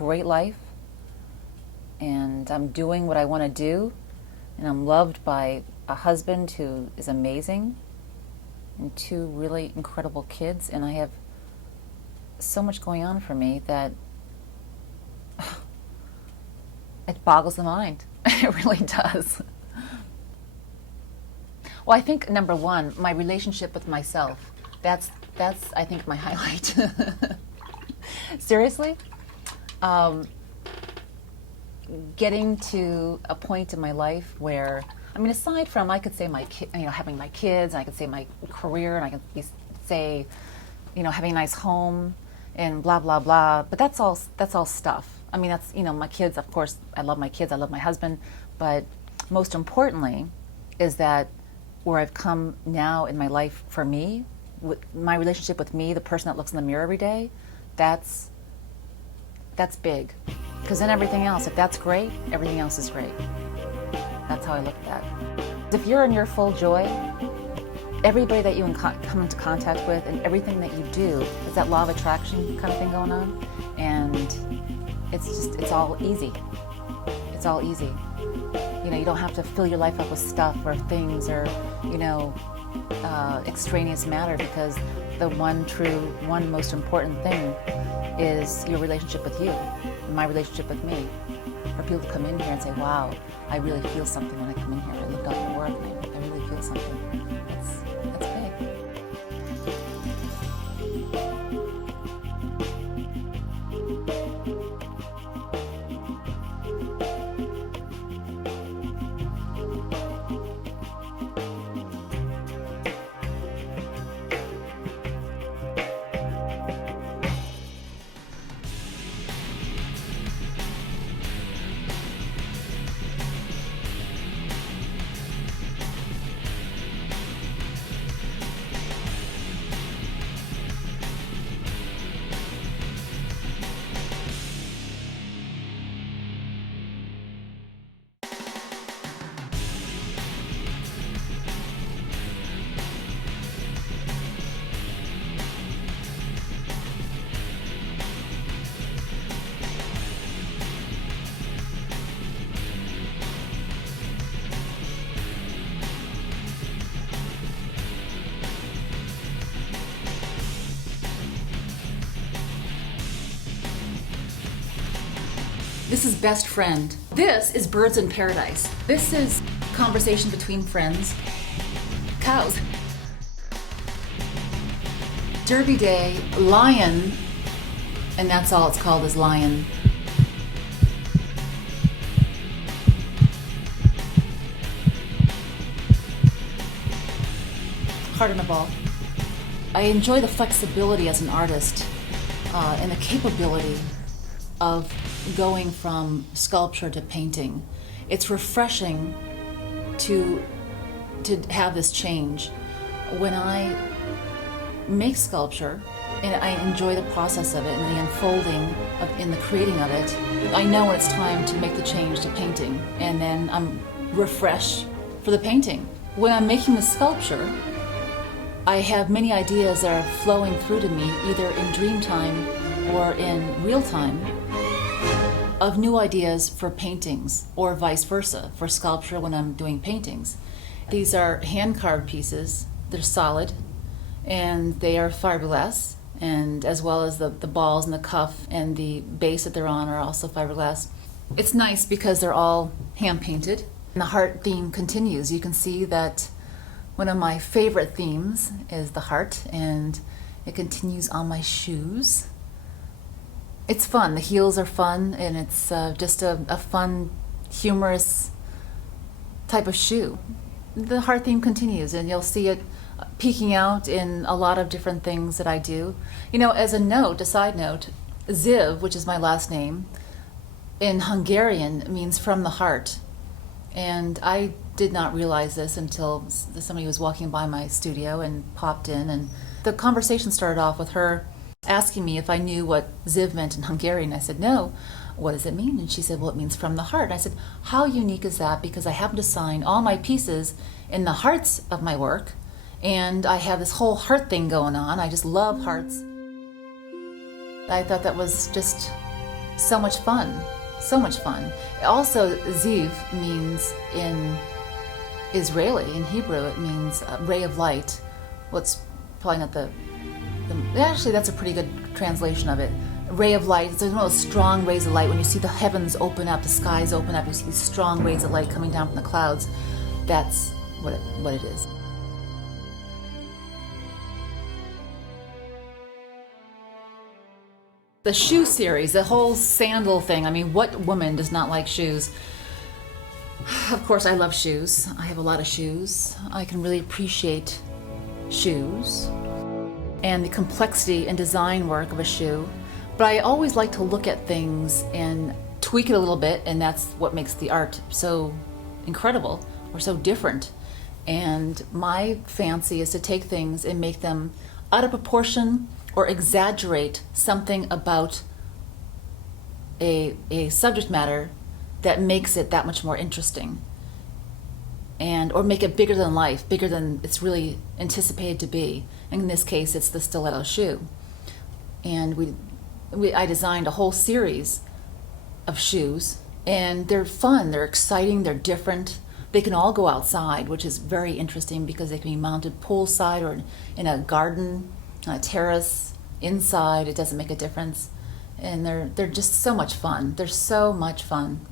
great life, and I'm doing what I want to do, and I'm loved by a husband who is amazing, and two really incredible kids, and I have so much going on for me that it boggles the mind. It really does. Well, I think number one, my relationship with myself. That's I think my highlight. Seriously, getting to a point in my life where, I mean, aside from I could say having my kids, and I could say my career, and I could say, having a nice home, and blah blah blah. But that's all stuff. I mean, that's my kids. Of course, I love my kids. I love my husband. But most importantly, is that where I've come now in my life for me, with my relationship with me, the person that looks in the mirror every day, that's big. Because then everything else, if that's great, everything else is great. That's how I look at that. If you're in your full joy, everybody that you come into contact with and everything that you do, it's that law of attraction kind of thing going on. And it's all easy. It's all easy. You don't have to fill your life up with stuff or things or, extraneous matter, because the one most important thing is your relationship with you, and my relationship with me. For people to come in here and say, wow, I really feel something when I come in here. I look out at work and I really feel something. That's big. This is Best Friend. This is Birds in Paradise. This is conversation between friends. Cows. Derby Day, Lion, and that's all it's called is Lion. Heart in a ball. I enjoy the flexibility as an artist and the capability of going from sculpture to painting. It's refreshing to have this change. When I make sculpture, and I enjoy the process of it and the unfolding in the creating of it, I know when it's time to make the change to painting, and then I'm refreshed for the painting. When I'm making the sculpture, I have many ideas that are flowing through to me, either in dream time or in real time, of new ideas for paintings, or vice versa, for sculpture when I'm doing paintings. These are hand-carved pieces. They're solid, and they are fiberglass, and as well as the balls and the cuff and the base that they're on are also fiberglass. It's nice because they're all hand-painted. And the heart theme continues. You can see that one of my favorite themes is the heart, and it continues on my shoes. It's fun. The heels are fun, and it's just a fun, humorous type of shoe. The heart theme continues, and you'll see it peeking out in a lot of different things that I do. As a side note, Ziv, which is my last name, in Hungarian means from the heart. And I did not realize this until somebody was walking by my studio and popped in, and the conversation started off with her asking me if I knew what Ziv meant in Hungarian. I said, no. What does it mean? And she said, well, it means from the heart. And I said, how unique is that? Because I happen to sign all my pieces in the hearts of my work, and I have this whole heart thing going on. I just love hearts. I thought that was just so much fun, so much fun. Also, Ziv means in Israeli, in Hebrew, it means ray of light. Well, it's probably not actually that's a pretty good translation of it. Ray of light, it's one of those strong rays of light. When you see the heavens open up, the skies open up, you see these strong rays of light coming down from the clouds. That's what it is. The shoe series, the whole sandal thing, I mean, what woman does not like shoes? Of course, I love shoes. I have a lot of shoes. I can really appreciate shoes and the complexity and design work of a shoe. But I always like to look at things and tweak it a little bit, and that's what makes the art so incredible or so different. And my fancy is to take things and make them out of proportion or exaggerate something about a subject matter that makes it that much more interesting, and or make it bigger than life, bigger than it's really anticipated to be. And in this case, it's the stiletto shoe. And I designed a whole series of shoes, and they're fun, they're exciting, they're different. They can all go outside, which is very interesting because they can be mounted poolside or in a garden, on a terrace, inside. It doesn't make a difference. And they're just so much fun. They're so much fun.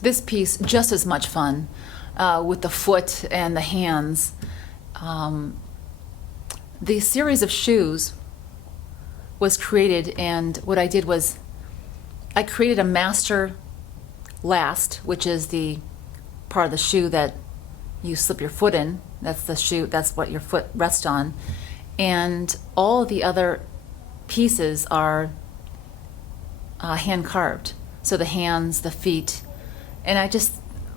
This piece, just as much fun with the foot and the hands. The series of shoes was created, and what I did was I created a master last, which is the part of the shoe that you slip your foot in. That's the shoe, that's what your foot rests on. And all of the other pieces are hand carved. So the hands, the feet, and I just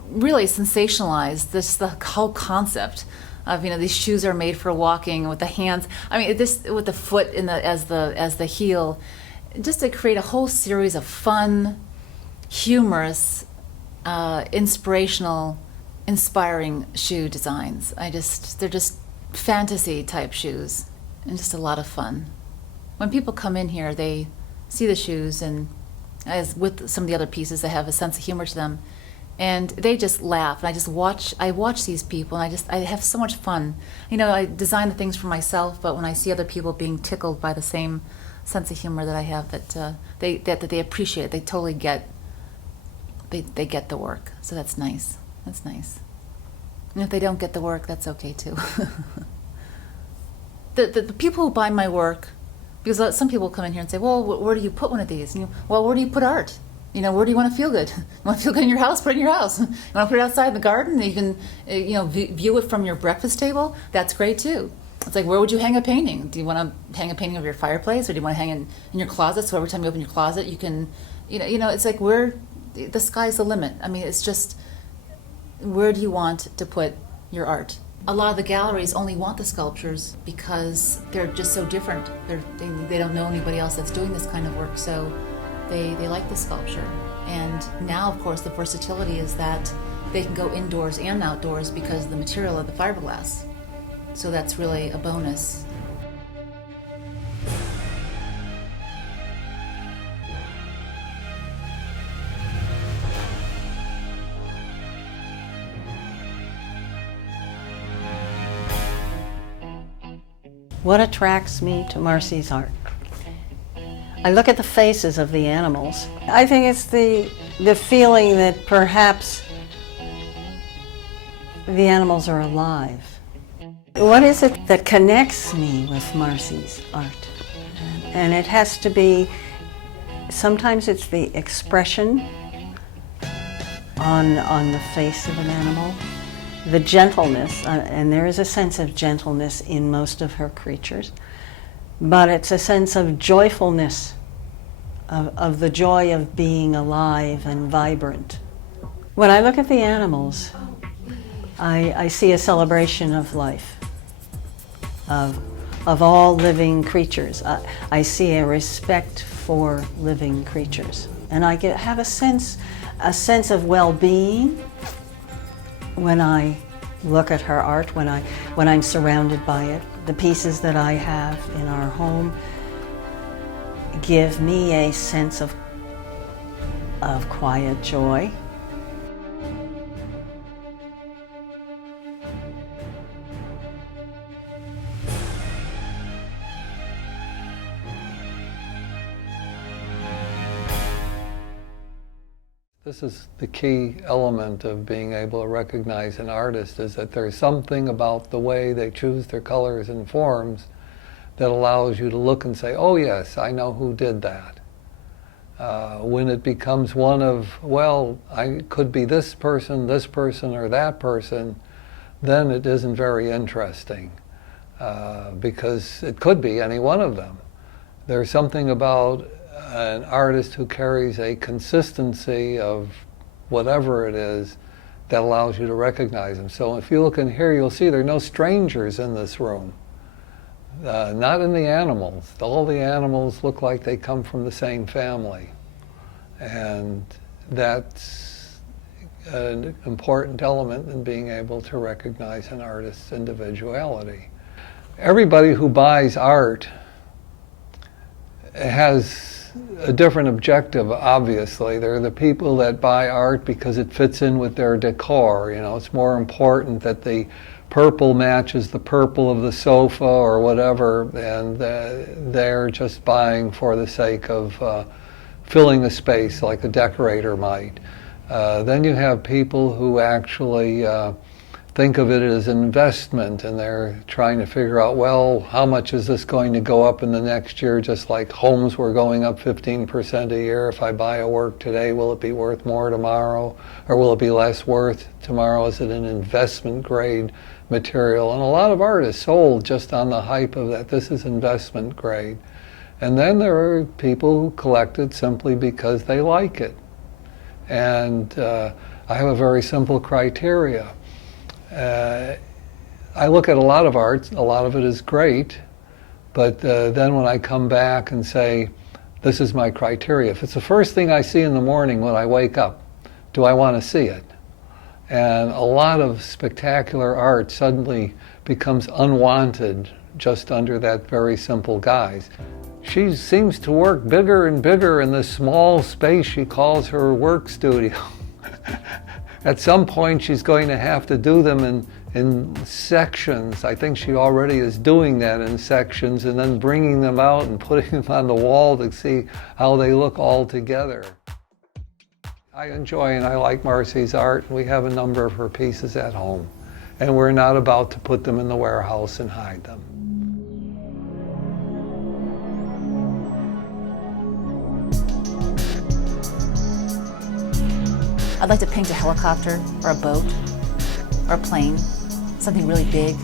really sensationalized the whole concept of, these shoes are made for walking with the hands. I mean, this with the foot as the heel, just to create a whole series of fun, humorous, inspirational, inspiring shoe designs. They're just fantasy type shoes and just a lot of fun. When people come in here, they see the shoes, and as with some of the other pieces, they have a sense of humor to them, and they just laugh. And I watch these people, and I have so much fun. I design the things for myself, but when I see other people being tickled by the same sense of humor that I have, that they appreciate it, they totally get. They get the work, so that's nice. That's nice. And if they don't get the work, that's okay too. The people who buy my work, because some people come in here and say, well, where do you put one of these? And well, where do you put art? Where do you want to feel good? You want to feel good in your house? Put it in your house. You want to put it outside in the garden? You can, view it from your breakfast table. That's great too. It's like, where would you hang a painting? Do you want to hang a painting over your fireplace, or do you want to hang it in your closet? So every time you open your closet, you can, it's like the sky's the limit. I mean, it's just, where do you want to put your art? A lot of the galleries only want the sculptures because they're just so different. They don't know anybody else that's doing this kind of work, so they like the sculpture. And now, of course, the versatility is that they can go indoors and outdoors because of the material of the fiberglass. So that's really a bonus. What attracts me to Marci's art? I look at the faces of the animals. I think it's the feeling that perhaps the animals are alive. What is it that connects me with Marci's art? And it has to be, sometimes it's the expression on the face of an animal, the gentleness, and there is a sense of gentleness in most of her creatures, but it's a sense of joyfulness, of the joy of being alive and vibrant. When I look at the animals, I see a celebration of life, of all living creatures. I see a respect for living creatures, and I have a sense of well-being when I look at her art, when I'm surrounded by it. The pieces that I have in our home give me a sense of of quiet joy. This is the key element of being able to recognize an artist, is that there's something about the way they choose their colors and forms that allows you to look and say, oh yes, I know who did that. When it becomes one of, well, I could be this person, or that person, then it isn't very interesting, because it could be any one of them. There's something about an artist who carries a consistency of whatever it is that allows you to recognize them. So if you look in here, you'll see there are no strangers in this room. Not in the animals. All the animals look like they come from the same family. And that's an important element in being able to recognize an artist's individuality. Everybody who buys art has a different objective, obviously. There are the people that buy art because it fits in with their decor. You know, it's more important that the purple matches the purple of the sofa or whatever, and they're just buying for the sake of filling a space like a decorator might. Then you have people who actually think of it as an investment, and they're trying to figure out, well, how much is this going to go up in the next year? Just like homes were going up 15% a year. If I buy a work today, will it be worth more tomorrow? Or will it be less worth tomorrow? Is it an investment grade material? And a lot of art is sold just on the hype of that. This is investment grade. And then there are people who collect it simply because they like it. And I have a very simple criteria. I look at a lot of art, a lot of it is great, but then when I come back and say, this is my criteria, if it's the first thing I see in the morning when I wake up, do I want to see it? And a lot of spectacular art suddenly becomes unwanted just under that very simple guise. She seems to work bigger and bigger in this small space she calls her work studio. At some point she's going to have to do them in sections. I think she already is doing that in sections, and then bringing them out and putting them on the wall to see how they look all together. I enjoy and I like Marci's art. We have a number of her pieces at home, and we're not about to put them in the warehouse and hide them. I'd like to paint a helicopter or a boat or a plane, something really big.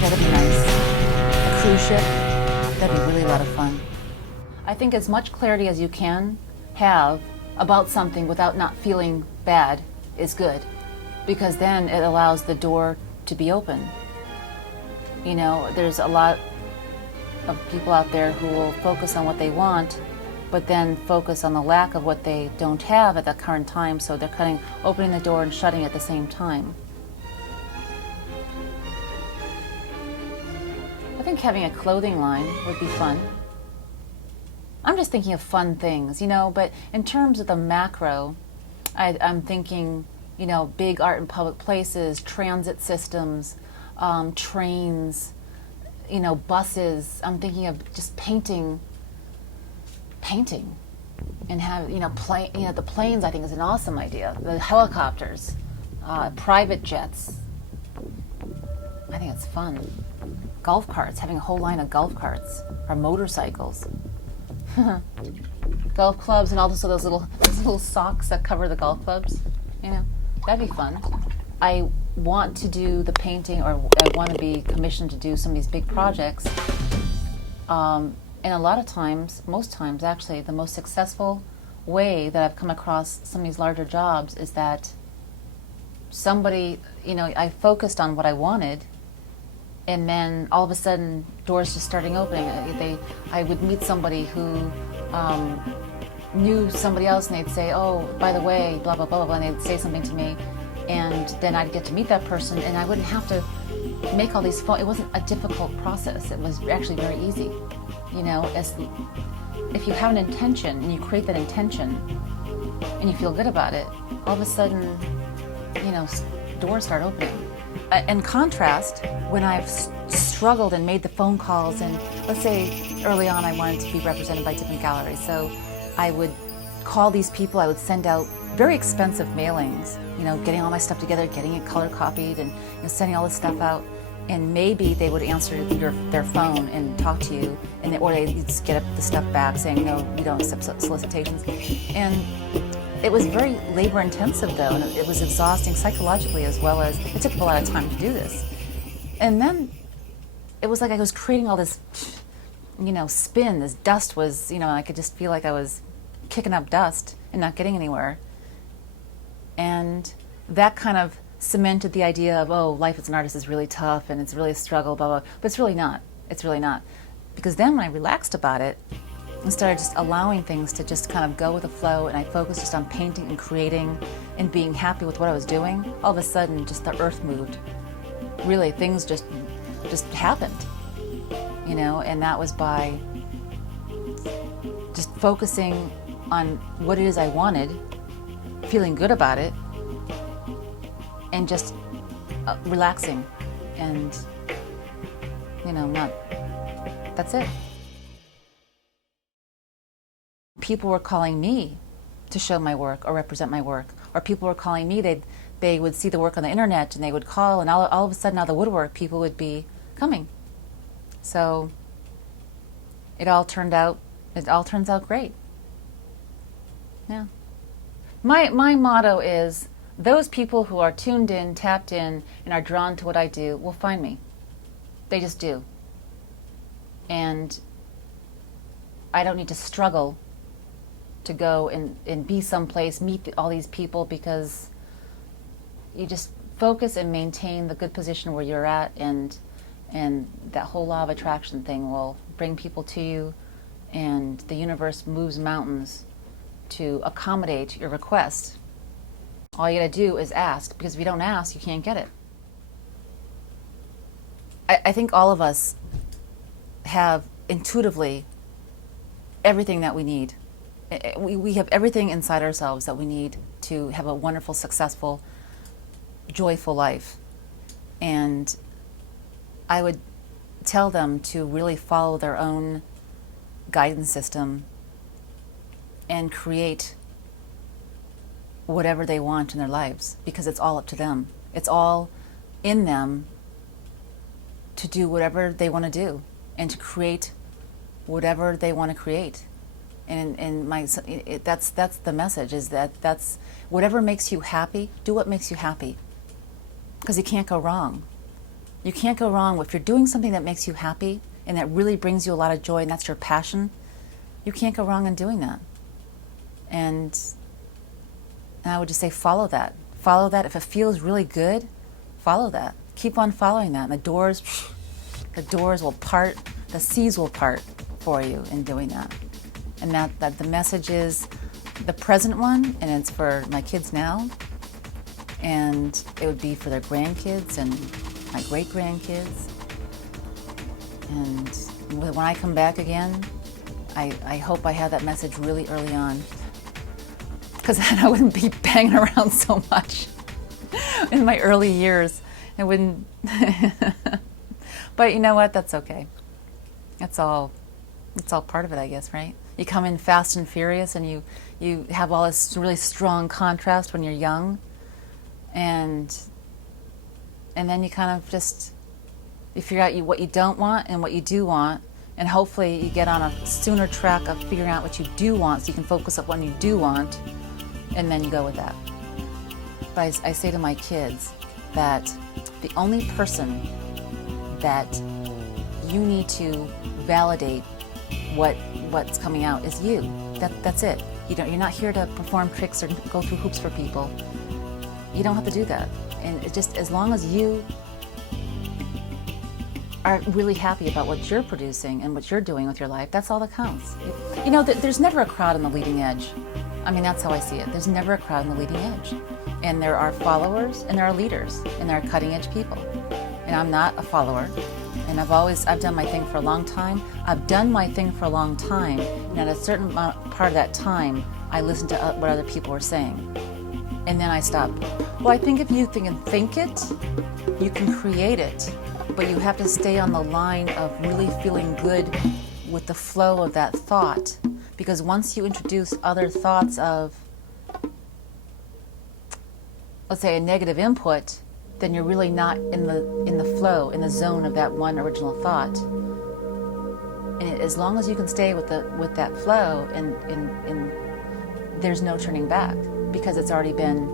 That'd be nice. A cruise ship, that'd be really a lot of fun. I think as much clarity as you can have about something without not feeling bad is good, because then it allows the door to be open. You know, there's a lot of people out there who will focus on what they want, but then focus on the lack of what they don't have at the current time, so they're opening the door and shutting it at the same time. I think having a clothing line would be fun. I'm just thinking of fun things, you know, but in terms of the macro, I'm thinking, you know, big art in public places, transit systems, trains, you know, buses. I'm thinking of just painting and have, you know, the planes I think is an awesome idea. The helicopters, private jets. I think it's fun. Golf carts, having a whole line of golf carts or motorcycles. Golf clubs, and also those little socks that cover the golf clubs. You know, that'd be fun. I want to do the painting, or I want to be commissioned to do some of these big projects. And a lot of times, most times actually, the most successful way that I've come across some of these larger jobs is that somebody, you know, I focused on what I wanted, and then all of a sudden doors just starting opening. I would meet somebody who knew somebody else, and they'd say, oh, by the way, blah, blah, blah, blah, and they'd say something to me, and then I'd get to meet that person, and I wouldn't have to make all these phone. It wasn't a difficult process. It was actually very easy. You know, if you have an intention and you create that intention and you feel good about it, all of a sudden, you know, doors start opening. In contrast, when I've struggled and made the phone calls, and let's say early on I wanted to be represented by different galleries, so I would call these people, I would send out very expensive mailings, you know, getting all my stuff together, getting it color copied, and you know, sending all this stuff out. And maybe they would answer their phone and talk to you, or they'd just get the stuff back saying, no, we don't accept solicitations. And it was very labor intensive though, and it was exhausting psychologically as well as, it took a lot of time to do this. And then it was like I was creating all this, you know, spin, this dust was, you know, I could just feel like I was kicking up dust and not getting anywhere. And that kind of cemented the idea of, oh, life as an artist is really tough and it's really a struggle, blah, blah. But it's really not. It's really not. Because then when I relaxed about it and started just allowing things to just kind of go with the flow, and I focused just on painting and creating and being happy with what I was doing, all of a sudden just the earth moved. Really, things just happened, you know, and that was by just focusing on what it is I wanted, feeling good about it, and just relaxing, and, you know, that's it. People were calling me to show my work or represent my work, or people were calling me, they would see the work on the internet and they would call, and all of a sudden out of the woodwork people would be coming. So it all turns out great. Yeah. My motto is, those people who are tuned in, tapped in, and are drawn to what I do will find me. They just do. And I don't need to struggle to go and be someplace, meet all these people, because you just focus and maintain the good position where you're at, and that whole law of attraction thing will bring people to you, and the universe moves mountains to accommodate your request. All you gotta do is ask, because if you don't ask, you can't get it. I think all of us have intuitively everything that we need. We have everything inside ourselves that we need to have a wonderful, successful, joyful life. And I would tell them to really follow their own guidance system and create whatever they want in their lives, because it's all up to them. It's all in them to do whatever they want to do and to create whatever they want to create. And that's the message, is that's whatever makes you happy, do what makes you happy, because you can't go wrong. You can't go wrong if you're doing something that makes you happy and that really brings you a lot of joy, and that's your passion. You can't go wrong in doing that. And I would just say follow that. Follow that. If it feels really good, follow that. Keep on following that. And the doors will part, the seas will part for you in doing that. And that the message is the present one, and it's for my kids now, and it would be for their grandkids and my great-grandkids. And when I come back again, I hope I have that message really early on, because then I wouldn't be banging around so much in my early years. I wouldn't. But you know what? That's okay. It's all part of it, I guess, right? You come in fast and furious, and you have all this really strong contrast when you're young, and then you kind of just, you figure out what you don't want and what you do want, and hopefully you get on a sooner track of figuring out what you do want, so you can focus on what you do want, and then you go with that. But I say to my kids that the only person that you need to validate what's coming out is you. That's it. You're not here to perform tricks or go through hoops for people. You don't have to do that. And it just, as long as you are really happy about what you're producing and what you're doing with your life, that's all that counts. You know, there's never a crowd on the leading edge. I mean, that's how I see it. There's never a crowd on the leading edge. And there are followers, and there are leaders, and there are cutting edge people. And I'm not a follower, And I've done my thing for a long time. I've done my thing for a long time, and at a certain part of that time, I listened to what other people were saying. And then I stopped. Well, I think if you think it, you can create it, but you have to stay on the line of really feeling good with the flow of that thought. Because once you introduce other thoughts of, let's say, a negative input, then you're really not in the flow, in the zone of that one original thought. And as long as you can stay with that flow, and there's no turning back, because it's already been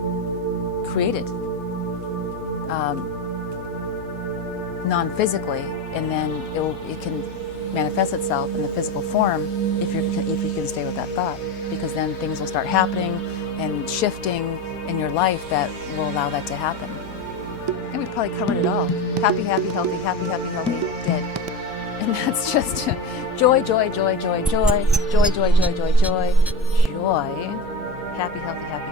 created non-physically, and then it can manifest itself in the physical form if you can stay with that thought, because then things will start happening and shifting in your life that will allow that to happen. And we've probably covered it all. Happy, happy, healthy, happy, happy, healthy, dead. And that's just joy, joy, joy, joy, joy, joy, joy, joy, joy, joy, joy, happy, healthy, happy,